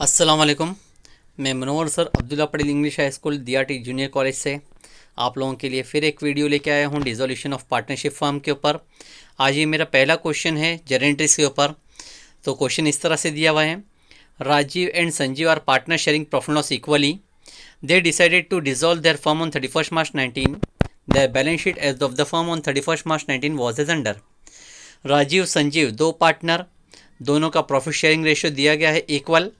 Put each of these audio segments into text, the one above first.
अस्सलाम वालेकुम। मैं Manohar sir Abdullah Patel English high school DRT junior college से आप लोगों के लिए फिर एक वीडियो लेके आया हूँ डिसोल्यूशन ऑफ पार्टनरशिप फर्म के ऊपर। आज ये मेरा पहला क्वेश्चन है जेरेंट्रीज के ऊपर। तो क्वेश्चन इस तरह से दिया हुआ है, Rajeev and Sanjeev are partner sharing profit loss equally. They decided to dissolve their firm on 31 March 19। Their balance sheet as of the firm on 31 March 19 was as under. Rajeev Sanjeev दो पार्टनर, दोनों का प्रॉफिट शेयरिंग रेशियो दिया गया है equal.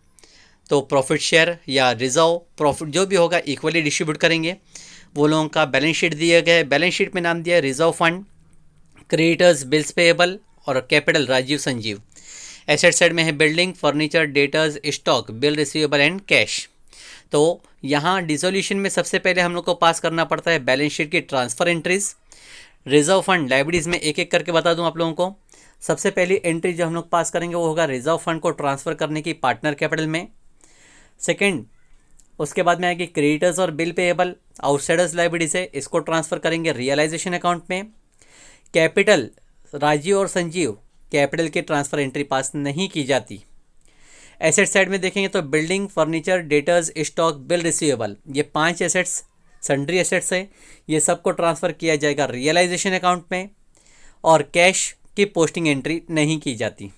तो profit share या reserve profit जो भी होगा इक्वली डिस्ट्रीब्यूट करेंगे। वो लोगों का बैलेंस शीट दिया गया है, बैलेंस शीट में नाम दिया है reserve fund, creditors, bills payable और capital Rajeev Sanjeev. Asset side में है building, furniture, debtors, stock, bill receivable and cash. तो यहाँ डिसोल्यूशन में सबसे पहले हम लोग को पास करना पड़ता है बैलेंस शीट की transfer entries. Reserve fund liabilities में एक एक करके बता दूं आप लोगों को। सबसे पहली एंट्री जो हम लोग पास करेंगे वो होगा रिजर्व फंड को ट्रांसफर करने की पार्टनर कैपिटल में। सेकंड, उसके बाद में आएगी क्रेडिटर्स और बिल पेएबल, आउटसाइडर्स लाइबिलिटीज है, इसको ट्रांसफर करेंगे रियलाइजेशन अकाउंट में। कैपिटल राजीव और संजीव, कैपिटल की ट्रांसफर एंट्री पास नहीं की जाती। एसेट साइड में देखेंगे तो building, furniture, debtors, stock, bill receivable, ये 5 एसेट्स सन्ड्री एसेट्स है, ये सबको ट्रांसफर किया जाएगा रियलाइजेशन अकाउंट में। और कैश की पोस्टिंग एंट्री नहीं की जाती।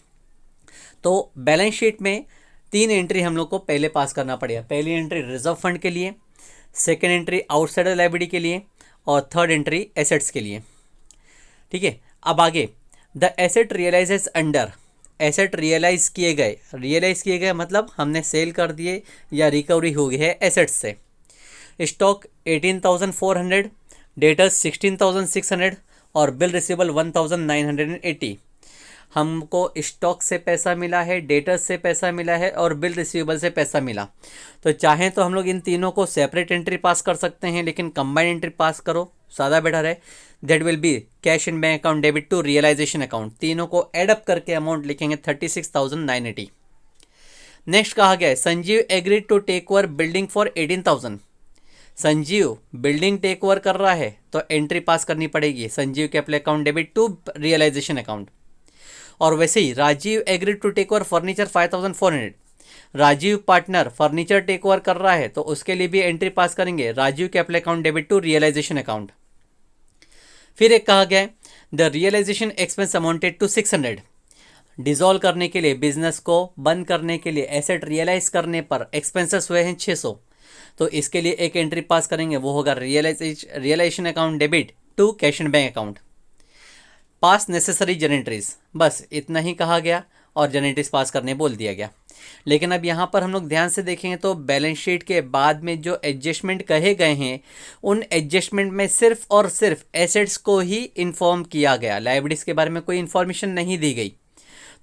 तो बैलेंस शीट में 3 एंट्री हम लोग को पहले पास करना पड़ेगा। पहली एंट्री रिजर्व फंड के लिए, सेकेंड एंट्री आउटसाइडर लायबिलिटी के लिए और थर्ड एंट्री एसेट्स के लिए। ठीक है, अब आगे the asset realises under, asset realise किए गए मतलब हमने सेल कर दिए या रिकवरी हो गई है एसेट्स से। स्टॉक 18,400, डेटर्स 16,600 और बिल रिसीवेबल 1,980। हमको स्टॉक से पैसा मिला है, डेटर्स से पैसा मिला है और बिल रिसीवेबल से पैसा मिला। तो चाहें तो हम लोग इन तीनों को सेपरेट एंट्री पास कर सकते हैं, लेकिन कंबाइंड एंट्री पास करो ज़्यादा बेटर है। That will be cash in bank account debit to realisation account. तीनों को एडअप करके अमाउंट लिखेंगे 36,980। नेक्स्ट कहा गया है Sanjeev agreed to take over building for 18,000। Sanjeev building take over कर रहा है तो एंट्री पास करनी पड़ेगी Sanjeev capital account debit to realisation account. और वैसे ही Rajeev agreed to take over furniture 5,400। Rajeev partner furniture take over कर रहा है तो उसके लिए भी एंट्री पास करेंगे Rajeev capital account debit to realisation account. फिर एक कहा गया है the realisation expense amounted to 600। Dissolve करने के लिए, बिजनेस को बंद करने के लिए, एसेट रियलाइज करने पर एक्सपेंसेस हुए हैं 600। तो इसके लिए एक एंट्री पास करेंगे, वो होगा realisation account debit to cash and bank account. Pass necessary journal entries, बस इतना ही कहा गया और जेनेट्रीज पास करने बोल दिया गया। लेकिन अब यहाँ पर हम लोग ध्यान से देखेंगे तो बैलेंस शीट के बाद में जो एडजस्टमेंट कहे गए हैं उन एडजस्टमेंट में सिर्फ और सिर्फ एसेट्स को ही इन्फॉर्म किया गया, लायबिलिटीज़ के बारे में कोई इन्फॉर्मेशन नहीं दी गई।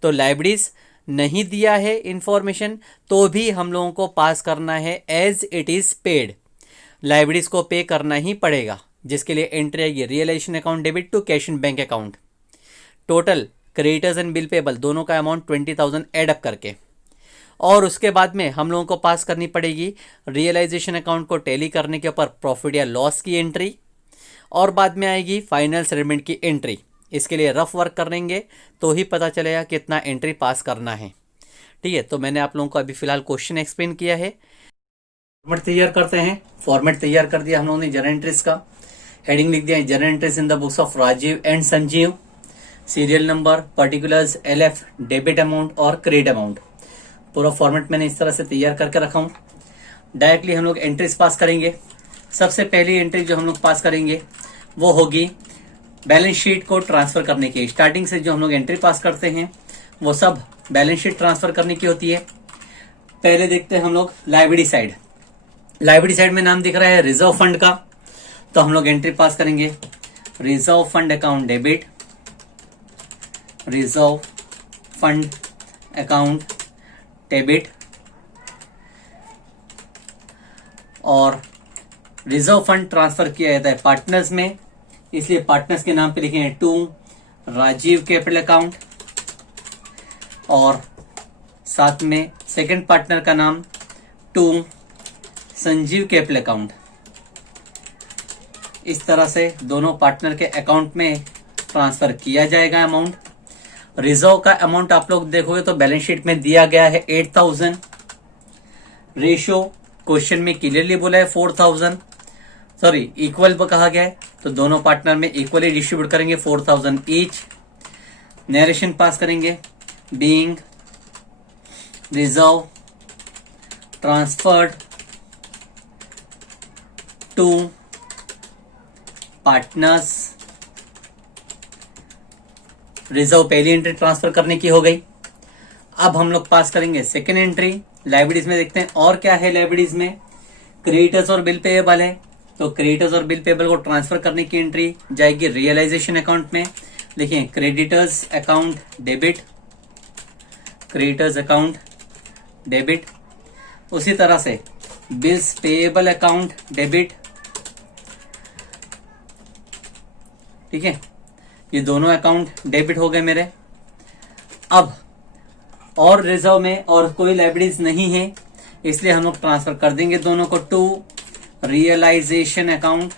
तो लायबिलिटीज़ नहीं दिया है इन्फॉर्मेशन तो भी हम लोगों को पास करना है as it is paid. Liabilities को पे करना ही पड़ेगा, जिसके लिए एंट्री आएगी realisation account debit to cash in bank account. Total creditors and bill payable दोनों का अमाउंट 20,000 एडअप करके। और उसके बाद में हम लोगों को पास करनी पड़ेगी रियलाइजेशन अकाउंट को टैली करने के ऊपर प्रॉफिट या लॉस की एंट्री। और बाद में आएगी फाइनल सेटलमेंट की एंट्री। इसके लिए रफ वर्क करेंगे तो ही पता चलेगा कितना एंट्री पास करना है। ठीक है, तो मैंने आप लोगों को अभी फिलहाल क्वेश्चन एक्सप्लेन किया है। फॉर्मेट तैयार करते हैं। फॉर्मेट तैयार कर दिया हम लोगों ने जनरल एंट्रीज का। हेडिंग लिख दिया है general entries in the books of Rajeev and Sanjeev. Serial number, particulars, LF, debit amount और क्रेडिट अमाउंट, पूरा फॉर्मेट मैंने इस तरह से तैयार करके रखा हूँ। डायरेक्टली हम लोग एंट्रीज पास करेंगे। सबसे पहली एंट्री जो हम लोग पास करेंगे वो होगी बैलेंस शीट को ट्रांसफर करने की। स्टार्टिंग से जो हम लोग एंट्री पास करते हैं वो सब बैलेंस शीट ट्रांसफर करने की होती है। पहले देखते हैं हम लोग लायबिलिटी साइड। लायबिलिटी साइड में नाम दिख रहा है रिजर्व फंड का, तो हम लोग एंट्री पास करेंगे reserve fund account debit, reserve fund account debit. और रिजर्व फंड ट्रांसफर किया जाता है पार्टनर्स में, इसलिए पार्टनर्स के नाम पे लिखेंगे टू राजीव कैपिटल अकाउंट और साथ में सेकंड पार्टनर का नाम टू संजीव कैपिटल अकाउंट। इस तरह से दोनों पार्टनर के अकाउंट में ट्रांसफर किया जाएगा अमाउंट। रिजर्व का अमाउंट आप लोग देखोगे तो बैलेंस शीट में दिया गया है 8,000 रेशियो क्वेश्चन में क्लियरली बोला है 4000, सॉरी इक्वल कहा गया है, तो दोनों पार्टनर में इक्वली डिस्ट्रीब्यूट करेंगे 4000 ईच। नरेशन पास करेंगे being reserve transferred to partners. Reserve पहली एंट्री ट्रांसफर करने की हो गई। अब हम लोग पास करेंगे सेकेंड एंट्री। लाइबिलिटीज में देखते हैं और क्या है। लाइबिलिटीज में क्रेडिटर्स और बिल पेएबल है, तो क्रेडिटर्स और बिल पेएबल को ट्रांसफर करने की एंट्री जाएगी रियलाइजेशन अकाउंट में। देखिए creditors account debit, creditors account debit. उसी तरह से बिल्स पेएबल अकाउंट डेबिट, ठीक है, ये दोनों अकाउंट डेबिट हो गए मेरे। अब और रिजर्व में और कोई लाइबिलिटीज नहीं है, इसलिए हम लोग ट्रांसफर कर देंगे दोनों को टू रियलाइजेशन अकाउंट।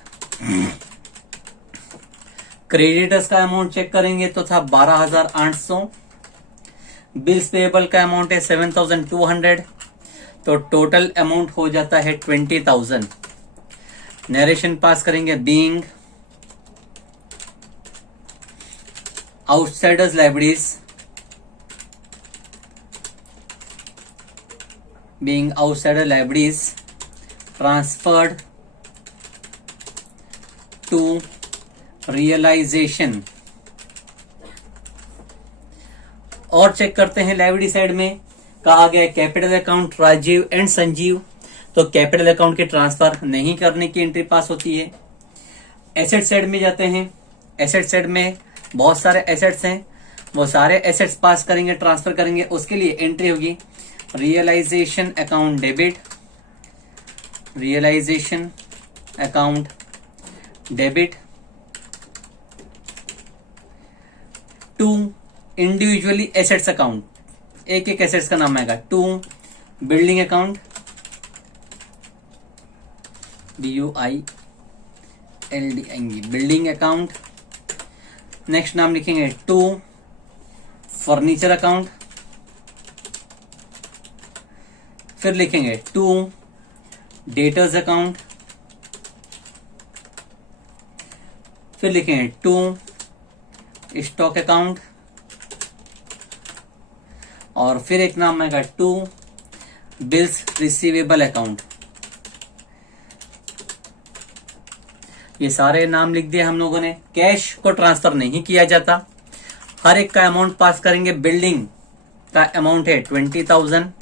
क्रेडिटर्स का अमाउंट चेक करेंगे तो था 12,800, बिल्स पेएबल का अमाउंट है 7,200, तो टोटल अमाउंट हो जाता है 20,000। नरेशन पास करेंगे being outsiders liabilities, being outsider liabilities transferred to realization। और चेक करते हैं लाइबिलिटी साइड में कहा गया capital account Rajeev and Sanjeev, तो कैपिटल अकाउंट के ट्रांसफर नहीं करने की एंट्री पास होती है। एसेट साइड में जाते हैं। एसेट साइड में बहुत सारे एसेट्स हैं, वो सारे एसेट्स पास करेंगे, ट्रांसफर करेंगे, उसके लिए एंट्री होगी realisation account debit, realisation account debit to individually assets account. एक एक एसेट्स का नाम आएगा। To building account BUILD building account. Next नाम लिखेंगे टू फर्नीचर अकाउंट, फिर लिखेंगे टू डेटर्स अकाउंट, फिर लिखेंगे टू स्टॉक अकाउंट, और फिर एक नाम आएगा टू बिल्स रिसीवेबल अकाउंट। ये सारे नाम लिख दिए हम लोगों ने। कैश को ट्रांसफर नहीं किया जाता, हर एक का अमाउंट पास करेंगे। बिल्डिंग का अमाउंट है 20,000,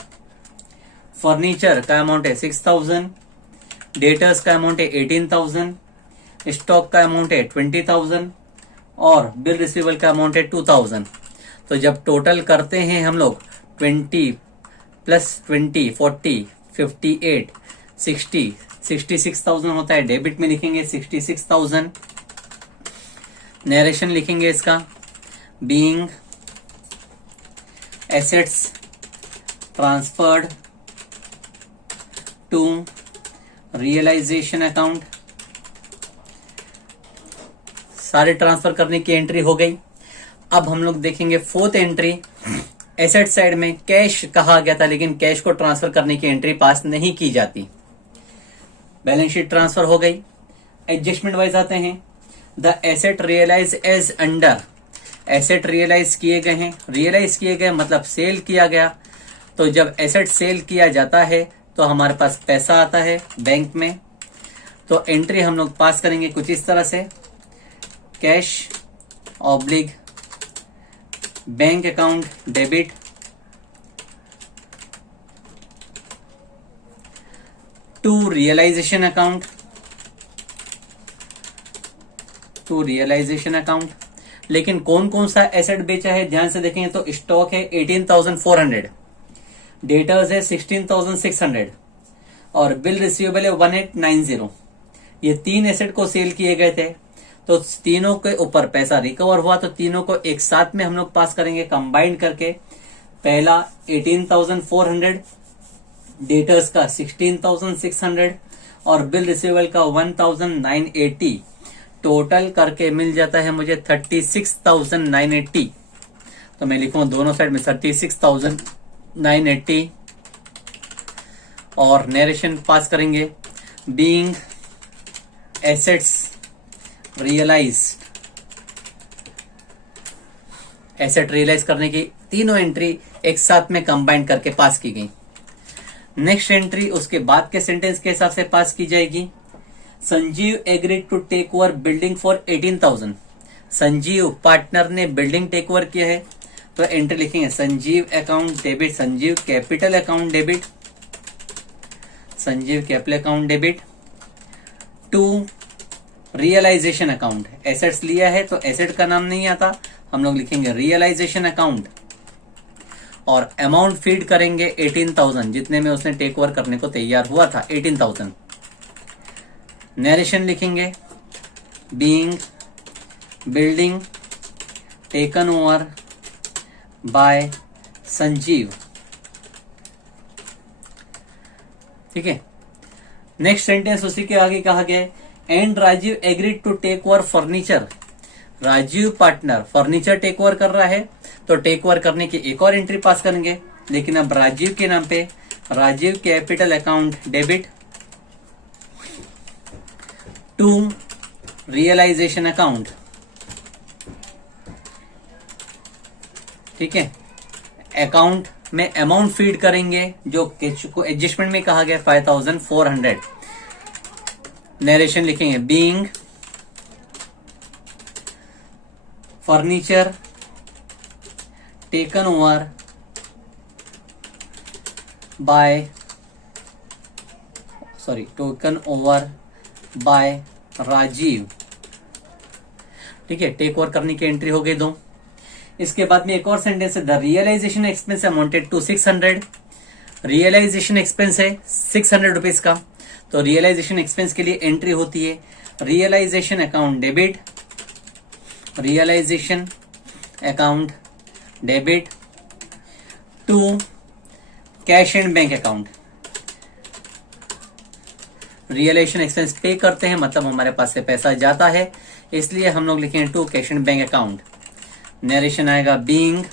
फर्नीचर का अमाउंट है 6,000, डेटर्स का अमाउंट है 18,000, स्टॉक का अमाउंट है 20,000 और बिल रिसीवेबल का अमाउंट है 2,000। तो जब टोटल करते हैं हम लोग 20 प्लस 20 40 58 60 66,000 होता है। डेबिट में लिखेंगे 66,000। नरेशन लिखेंगे इसका being assets transferred to realisation account. सारे ट्रांसफर करने की एंट्री हो गई। अब हम लोग देखेंगे फोर्थ एंट्री। एसेट साइड में कैश कहा गया था, लेकिन कैश को ट्रांसफर करने की एंट्री पास नहीं की जाती। बैलेंस शीट ट्रांसफर हो गई। एडजस्टमेंट वाइज आते हैं। The asset realise as under, asset realise किए गए हैं। रियलाइज किए गए मतलब सेल किया गया। तो जब एसेट सेल किया जाता है तो हमारे पास पैसा आता है बैंक में। तो एंट्री हम लोग पास करेंगे कुछ इस तरह से, कैश ऑब्लिग bank account debit to realisation account, to realisation account. लेकिन कौन कौन सा एसेट बेचा है ध्यान से देखेंगे तो स्टॉक है 18,400, डेटर्स है 16,600 और बिल रिसीवेबल है 1890। ये तीन एसेट को सेल किए गए थे, तो तीनों के ऊपर पैसा रिकवर हुआ, तो तीनों को एक साथ में हम लोग पास करेंगे कंबाइंड करके। पहला 18,400, डेटर्स का 16,600 और बिल रिसीवेबल का 1,980। टोटल करके मिल जाता है मुझे 36,980। तो मैं लिखूंगा दोनों साइड में 36,980 और नरेशन पास करेंगे being assets realised. Asset realise करने की तीनों एंट्री एक साथ में कंबाइन करके पास की गई। नेक्स्ट एंट्री उसके बाद के सेंटेंस के हिसाब से पास की जाएगी। Sanjeev agreed to take over building for 18,000। Sanjeev partner ने बिल्डिंग टेक ओवर किया है, तो एंट्री लिखेंगे Sanjeev account debit, Sanjeev capital account debit, Sanjeev capital account debit to realisation account. Assets लिया है तो एसेट का नाम नहीं आता, हम लोग लिखेंगे रियलाइजेशन अकाउंट और अमाउंट फीड करेंगे 18,000 जितने में उसने टेक ओवर करने को तैयार हुआ था 18,000। नरेशन लिखेंगे being building taken over bye Sanjeev. ठीक है, नेक्स्ट सेंटेंस उसी के आगे कहा गया है and Rajeev agreed to take over furniture. Rajeev partner furniture take over कर रहा है, तो टेक ओवर करने की एक और एंट्री पास करेंगे, लेकिन अब राजीव के नाम पे Rajeev capital account debit to realisation account. ठीक है, अकाउंट में अमाउंट फीड करेंगे जो एडजस्टमेंट में कहा गया 5,400। नरेशन लिखेंगे being furniture taken over by Rajeev. ठीक है, टेक ओवर करने की एंट्री हो गई दो। इसके बाद में एक और सेंटेंस है the realisation expense amounted to 600। Realisation expense है 600 रुपीज का, तो रियलाइजेशन एक्सपेंस के लिए एंट्री होती है realisation account debit, realisation account debit to cash and bank account. Realisation expense pay करते हैं मतलब हमारे पास से पैसा जाता है, इसलिए हम लोग लिखेंगे to cash and bank account. Narration आएगा बीइंग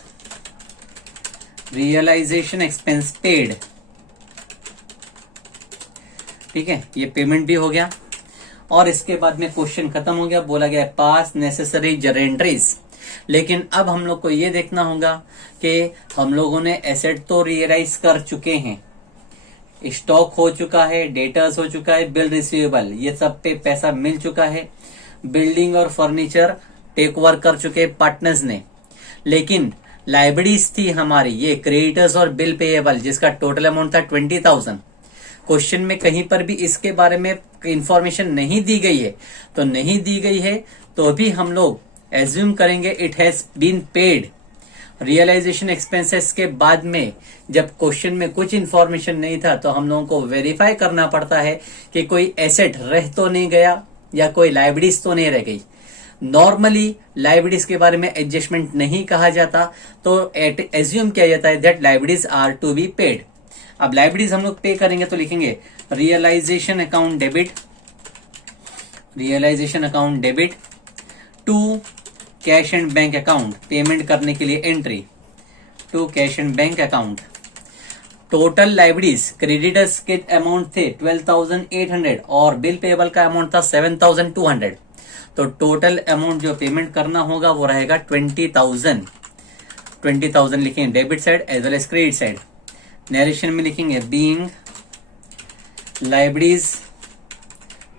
रियलाइजेशन एक्सपेंस पेड। ठीक है, ये पेमेंट भी हो गया और इसके बाद में क्वेश्चन खत्म हो गया, बोला गया पास नेसेसरी जरेंट्रीज। लेकिन अब हम लोग को ये देखना होगा कि हम लोगों ने एसेट तो रियलाइज कर चुके हैं, स्टॉक हो चुका है, डेटर्स हो चुका है, बिल रिसीवेबल ये सब पे पैसा मिल चुका है, बिल्डिंग और फर्नीचर टेक ओवर कर चुके पार्टनर्स ने, लेकिन लाइबिलिटीज थी हमारी ये क्रेडिटर्स और बिल पेएबल जिसका टोटल अमाउंट था 20,000। क्वेश्चन में कहीं पर भी इसके बारे में इंफॉर्मेशन नहीं दी गई है, तो नहीं दी गई है तो भी हम लोग एज्यूम करेंगे it has been paid. Realisation expenses के बाद में जब क्वेश्चन में कुछ इंफॉर्मेशन नहीं था तो हम लोगों को वेरीफाई करना पड़ता है कि कोई एसेट रह तो नहीं गया या कोई लाइबिलिटीज तो नहीं रह गई। नॉर्मली लाइबिलिटीज के बारे में एडजस्टमेंट नहीं कहा जाता, तो एज्यूम किया जाता है that liabilities are to be paid. अब लाइबिलिटीज हम लोग पे करेंगे तो लिखेंगे realisation account debit, realisation account debit to cash and bank account. Payment करने के लिए entry to cash and bank account. Total liabilities creditors के अमाउंट थे 12,800 और बिल पेबल का अमाउंट था 7,200, तो टोटल अमाउंट जो पेमेंट करना होगा वो रहेगा 20,000। 20,000 लिखेंगे debit side as well as credit side. Narration में लिखेंगे बीइंग लाइबिलिटीज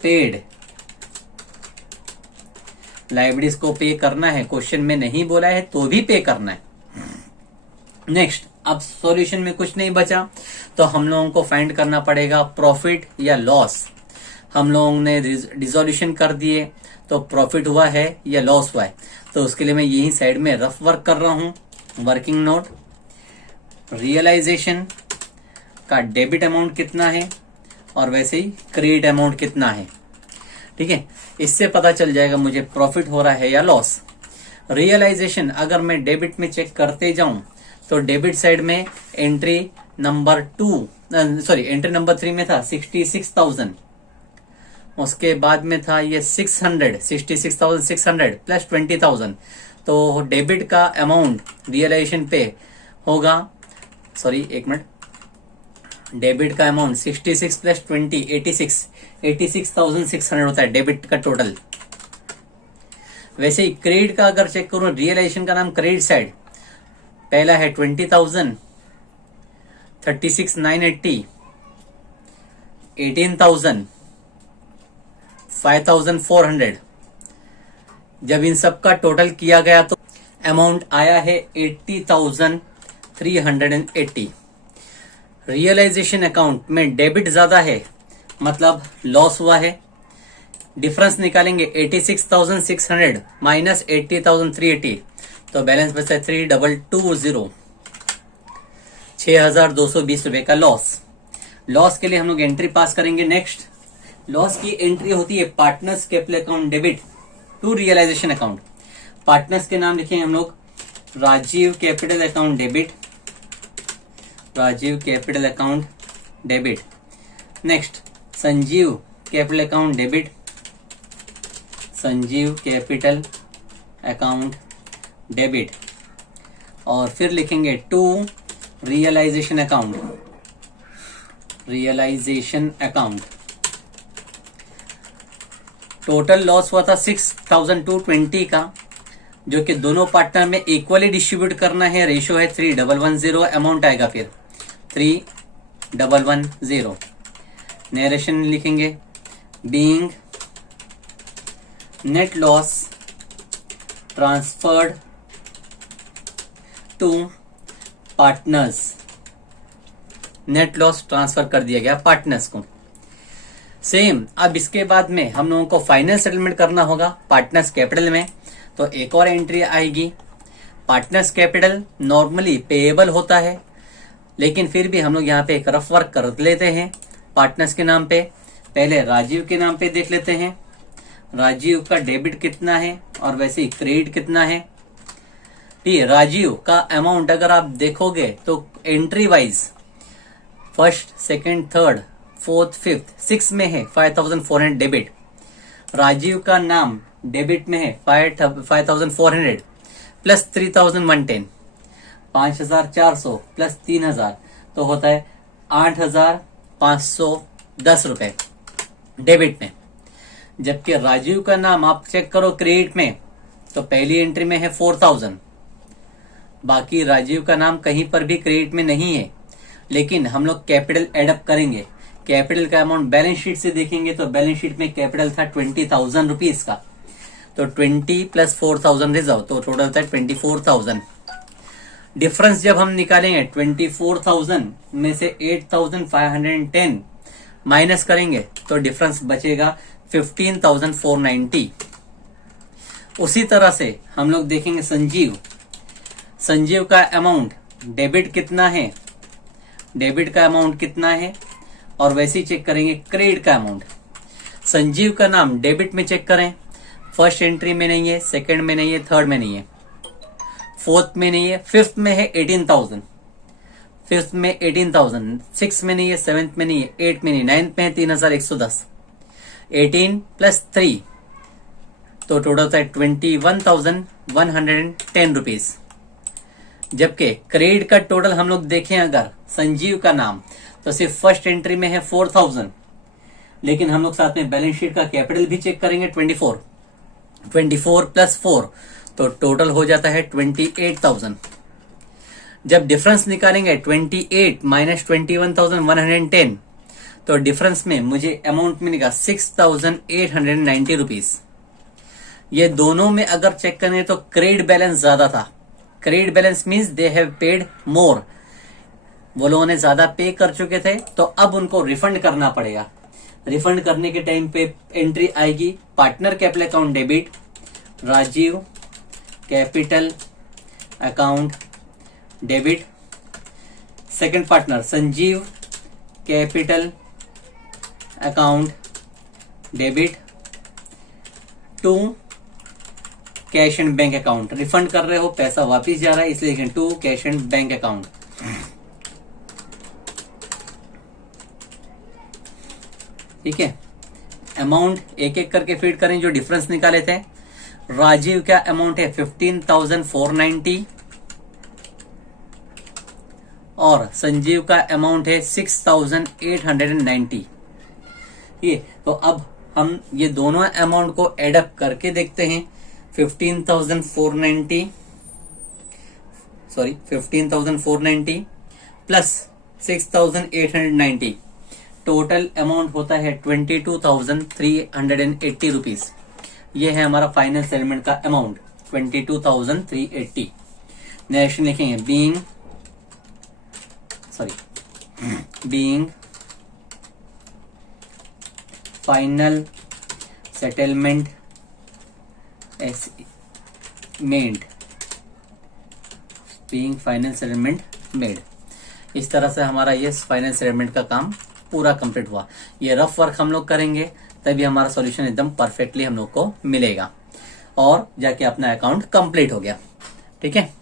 पेड, लाइबिलिटीज को पे करना है, क्वेश्चन में नहीं बोला है तो भी पे करना है। नेक्स्ट, अब सॉल्यूशन में कुछ नहीं बचा तो हम लोगों को फाइंड करना पड़ेगा प्रॉफिट या लॉस। हम लोगों ने डिसोल्यूशन कर दिए तो प्रॉफिट हुआ है या लॉस हुआ है, तो उसके लिए मैं यही साइड में रफ वर्क कर रहा हूं। वर्किंग नोट, रियलाइजेशन का डेबिट अमाउंट कितना है और वैसे ही क्रेडिट अमाउंट कितना है। ठीक है, इससे पता चल जाएगा मुझे प्रॉफिट हो रहा है या लॉस। रियलाइजेशन अगर मैं डेबिट में चेक करते जाऊं तो डेबिट साइड में एंट्री नंबर 3 में था 66,000, उसके बाद में था ये 66,600 प्लस 20,000, तो डेबिट का अमाउंट रियलाइजेशन पे होगा, एक मिनट, डेबिट का अमाउंट 66 प्लस 20 86,600 होता है डेबिट का टोटल। वैसे ही क्रेडिट का अगर चेक करूं, रियलाइजेशन का नाम क्रेडिट साइड, पहला है 20,000, 36,980, 18,000, 5,400। जब इन सब का टोटल किया गया तो अमाउंट आया है 80,380। रियलाइजेशन अकाउंट में डेबिट ज्यादा है, मतलब लॉस हुआ है। डिफरेंस निकालेंगे 86,600 माइनस 80,380, तो बैलेंस बचता है 3,220, 6,220 रुपए का लॉस। लॉस के लिए हम लोग एंट्री पास करेंगे। नेक्स्ट लॉस की एंट्री होती है partners capital account debit to realisation account. Partners के नाम लिखेंगे हम लोग, Rajiv capital account debit, Rajiv capital account debit. Next Sanjeev capital account debit, Sanjeev capital account debit. और फिर लिखेंगे to realisation account, realisation account. Total loss हुआ था 6,220 का, जो कि दोनों पार्टनर में इक्वली डिस्ट्रीब्यूट करना है। रेशियो है 3,110। अमाउंट आएगा फिर 3,110। नरेशन लिखेंगे, being net loss transferred to partners, net loss transfer कर दिया गया पार्टनर्स को। सेम अब इसके बाद में हम लोगों को फाइनल सेटलमेंट करना होगा पार्टनर्स कैपिटल में। तो एक और एंट्री आएगी, पार्टनर्स कैपिटल नॉर्मली पेएबल होता है, लेकिन फिर भी हम लोग यहाँ पे एक रफ वर्क कर लेते हैं पार्टनर्स के नाम पे। पहले राजीव के नाम पे देख लेते हैं, राजीव का डेबिट कितना है और वैसे ही क्रेडिट कितना है। ठीक है, राजीव का अमाउंट अगर आप देखोगे तो entry wise first, second, third, fourth, fifth, 6 में है 5,400 डेबिट। राजीव का नाम डेबिट में है 5,400 प्लस 3,110, 5,400 प्लस 3,000, तो होता है 8,510 रुपए डेबिट में। जबकि राजीव का नाम आप चेक करो क्रेडिट में, तो पहली एंट्री में है 4,000। बाकी राजीव का नाम कहीं पर भी क्रेडिट में नहीं है, लेकिन हम लोग कैपिटल एडअप करेंगे। कैपिटल का अमाउंट बैलेंस शीट से देखेंगे तो बैलेंस शीट में कैपिटल था 20,000 रुपीज का, तो 20 प्लस 4,000 रिजर्व, तो टोटल होता है 24,000। डिफरेंस जब हम निकालेंगे 24,000 में से 8,510 माइनस करेंगे तो डिफरेंस बचेगा 15,490। उसी तरह से हम लोग देखेंगे संजीव, संजीव का अमाउंट डेबिट कितना है, डेबिट का अमाउंट कितना है, और वैसे ही चेक करेंगे क्रेडिट का अमाउंट। संजीव का नाम डेबिट में चेक करें, फर्स्ट एंट्री में नहीं है, सेकंड में नहीं है, थर्ड में नहीं है, फोर्थ में नहीं है, फिफ्थ में है 18,000, फिफ्थ में 18,000, सिक्स में नहीं है, सेवेंथ में नहीं है, एट में नहीं, नाइन्थ में है 3,110, 18 प्लस 3, तो टोटल होता है 21,110 रुपीज। जबकि क्रेडिट का टोटल हम लोग देखें अगर संजीव का नाम, तो सिर्फ फर्स्ट एंट्री में है 4,000, लेकिन हम लोग साथ में बैलेंस शीट का कैपिटल भी चेक करेंगे 24 प्लस 4, तो टोटल हो जाता है 28,000। जब डिफरेंस निकालेंगे 28 माइनस 21,110, तो डिफरेंस में मुझे अमाउंट मिलेगा 6,890 रुपीज। ये दोनों में अगर चेक करें तो क्रेडिट बैलेंस ज्यादा था। Credit balance means they have paid more, वो लोगों ने ज्यादा पे कर चुके थे, तो अब उनको रिफंड करना पड़ेगा। रिफंड करने के टाइम पे एंट्री आएगी partner capital account debit, Rajiv capital account debit, second partner Sanjeev capital account debit to cash and bank account. Refund कर रहे हो, पैसा वापिस जा रहा है, इसलिए लिखें to cash and bank account. ठीक है, अमाउंट एक एक करके फीड करें जो डिफरेंस निकाले थे। राजीव का अमाउंट है 15,490, और संजीव का अमाउंट है 6890। ये तो अब हम ये दोनों अमाउंट को एडअप करके देखते हैं। 15,490 प्लस 6,890 टोटल अमाउंट होता है 22,380 रुपीज। ये है हमारा फाइनल सेटलमेंट का अमाउंट 22,380। नेक्स्ट लिखेंगे बीइंग फाइनल सेटलमेंट मेड। इस तरह से हमारा ये फाइनल सेटलमेंट का काम पूरा कंप्लीट हुआ। ये रफ वर्क हम लोग करेंगे तभी हमारा सॉल्यूशन एकदम परफेक्टली हम लोग को मिलेगा और जाके अपना अकाउंट कंप्लीट हो गया। ठीक है।